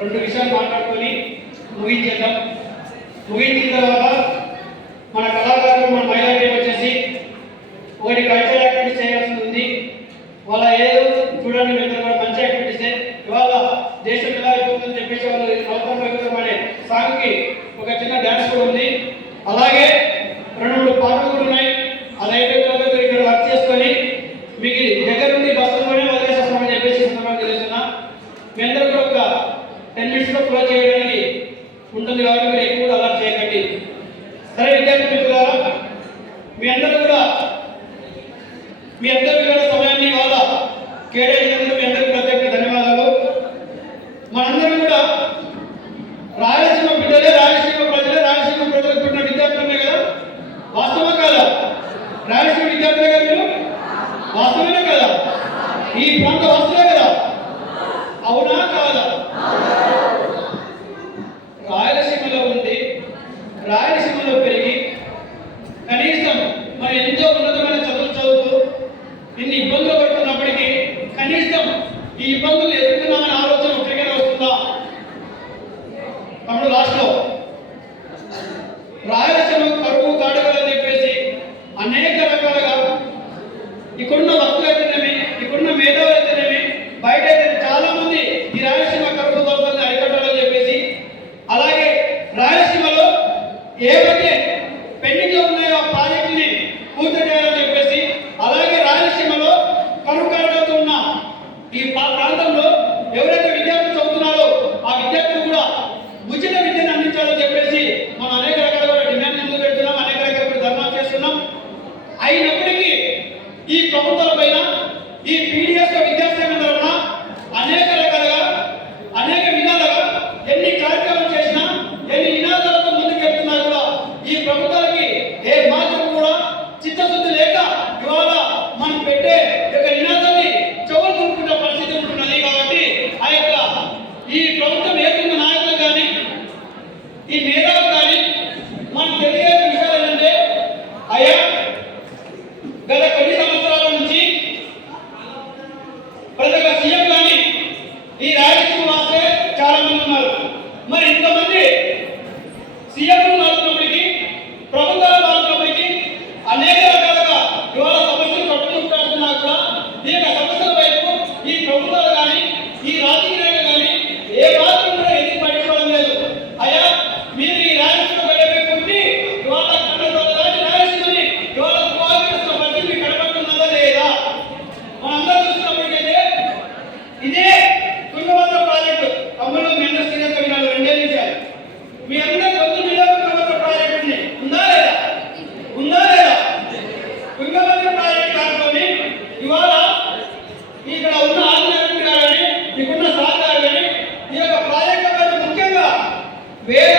రెండు విషయాలు మాట్లాడుకొని ముగించేద్దాం. ముగించిన తర్వాత మన కళాకారులు మన మైనారిటీ వచ్చేసి ఒకటి కల్చరల్ యాక్టివిటీస్ చేయాల్సి ఉంది. వాళ్ళ ఏదో చూడండి మీరు కూడా మంచి యాక్టివిటీసే. ఇవాళ దేశం ఎలా అయిపోతుందని చెప్పేసి వాళ్ళు నవతం ప్రగతం అనే సాంగ్కి ఒక చిన్న డ్యాన్స్ కూడా ఉంది. అలాగే 2-3 పాటలు కూడా ఉన్నాయి. అది అయిపోయిన తర్వాత ఇక్కడ వర్క్ చేసుకొని మీకు దగ్గర నుండి బస్సులోనే వదిలేసేస్తామని చెప్పేసి సందర్భంగా తెలుస్తున్నా. మీ అందరూ కూడా ఒక 10 minutes క్లోజ్ చేయడానికి ఉంటుంది కాబట్టి మీరు ఎక్కువ అలర్ట్ చేయకండి. సరే విద్యార్థి మిత్రులారా, మీ అందరూ కూడా సమయాన్ని ఇవాళ కేటాయించినందుకు మీ అందరికీ ప్రత్యేక ధన్యవాదాలు. మనందరం కూడా రాయలసీమ బిడ్డలే, రాయలసీమ ప్రజలే, రాయలసీమ ప్రజలకు పుట్టిన విద్యార్థులే కదా. వాస్తవం కాదా? రాయలసీమ విద్యార్థులే కదా మీరు? వాస్తవమే కదా? ఈ ప్రాంత వాస్తులే కదా? అవునా కాదా? రాయలసీమలో ఉండి రాయలసీమలో పెరిగి కనీసం మరి ఎంతో ఉన్నతమైన చదువులు చదువుతూ ఇన్ని ఇబ్బందులు పడుతున్నప్పటికీ కనీసం ఈ ఇబ్బందులు ఎదుర్కొన్నామనే ఆలోచన ఒక్కరికైనా వస్తుందా? తమ్ముడు లాస్ట్లో రాయలసీమ కరువు కాడగలని చెప్పేసి అనేక రకాలుగా ఇక్కడున్న భక్తులైతేనేమి, ఇక్కడున్న మేధావులైతేనేమి, బయట అయితే చాలా మంది ఈ రాయలసీమ కరువు దోషాలను అరికట్టాలని చెప్పేసి, అలాగే రాయలసీమలో ఏవైతే పెండింగ్లో ఉన్నాయో ఆ ప్రాజెక్టుని పూర్తి చేయాలని చెప్పేసి, అలాగే రాయలసీమలో కరువు కారణంతో ఉన్న ఈ ప్రాంతంలో ఎవరైతే విద్యార్థులు చదువుతున్నారో ఆ విద్యార్థులు కూడా ఉచిత విద్యను అందించాలని చెప్పేసి మనం అనేక రకాలుగా డిమాండ్ ముందు పెడుతున్నాం, అనేక రకాలుగా ధర్నాలు చేస్తున్నాం. అయినప్పటికీ ఈ ప్రభుత్వాల పైన ఈ పీడిఎస్ విద్యాసంఘం తరఫున అనేక రకాలుగా అనేక విధాలుగా ఎన్ని కార్యక్రమాలు చేసినా, ఎన్ని నినాదాలతో ముందుకు వెళ్తున్నా కూడా ఈ ప్రభుత్వాలకి ఏ మాత్రం కూడా చిత్తశుద్ధి లేక ఇవాళ మనం పెట్టే యొక్క నినాదాన్ని చెవులు కొనుక్కునే పరిస్థితి ఉంటున్నది. కాబట్టి ఆ యొక్క ఈ ప్రభుత్వం ఏకున్న నాయకులు కానీ ఈ మేధావులు కానీ మనం తెలియజే విషయాలు ఏంటంటే, అయ్యా గత కొన్ని సంవత్సరాల నుంచి ప్రతి ఒక్క సీఎం కానీ ఈ రాయలసీమ వాస్తే చాలా మంది ఉన్నారు. మరి ఇంతమంది సీఎంలు మారుతున్నప్పటికీ, ప్రభుత్వాలు మారుతున్నప్పటికీ అనేక రకాలుగా ఇవాళ సమస్యలు కట్టుకుంటున్నా కూడా ఈ యొక్క సమస్యల వైపు ఈ ప్రభుత్వాలు కానీ ఈ రాజకీయ నాయకులు కానీ ఏ మాత్రం కూడా ఎందుకు పట్టించుకోవడం లేదు. అయ్యా మీరు ఈ రాయలసీమ గడిపే కొట్టి ఇవాళ రాయలసీమని ఇవాళ కోఆపరేషన్ బట్టి మీకు కనబడుతున్నదా లేదా? మనందరూ చూసినప్పటికైతే ఇదే తుంగభద్ర ప్రాజెక్టు అమలు మీ అందరూ సీరియస్గా వినాలి. 2 నిమిషాలు మీ అందరూ తుంగభద్ర ప్రాజెక్టుని ఉందా లేదా? ఉందా లేదా? తుంగభద్ర ప్రాజెక్టు కాకపోతే ఇవాళ ఇక్కడ ఉన్న ఆంధ్రప్రదేశ్ కానీ ఇక్కడున్న సార్ కానీ ఈ యొక్క ప్రాజెక్టు ముఖ్యంగా వేరే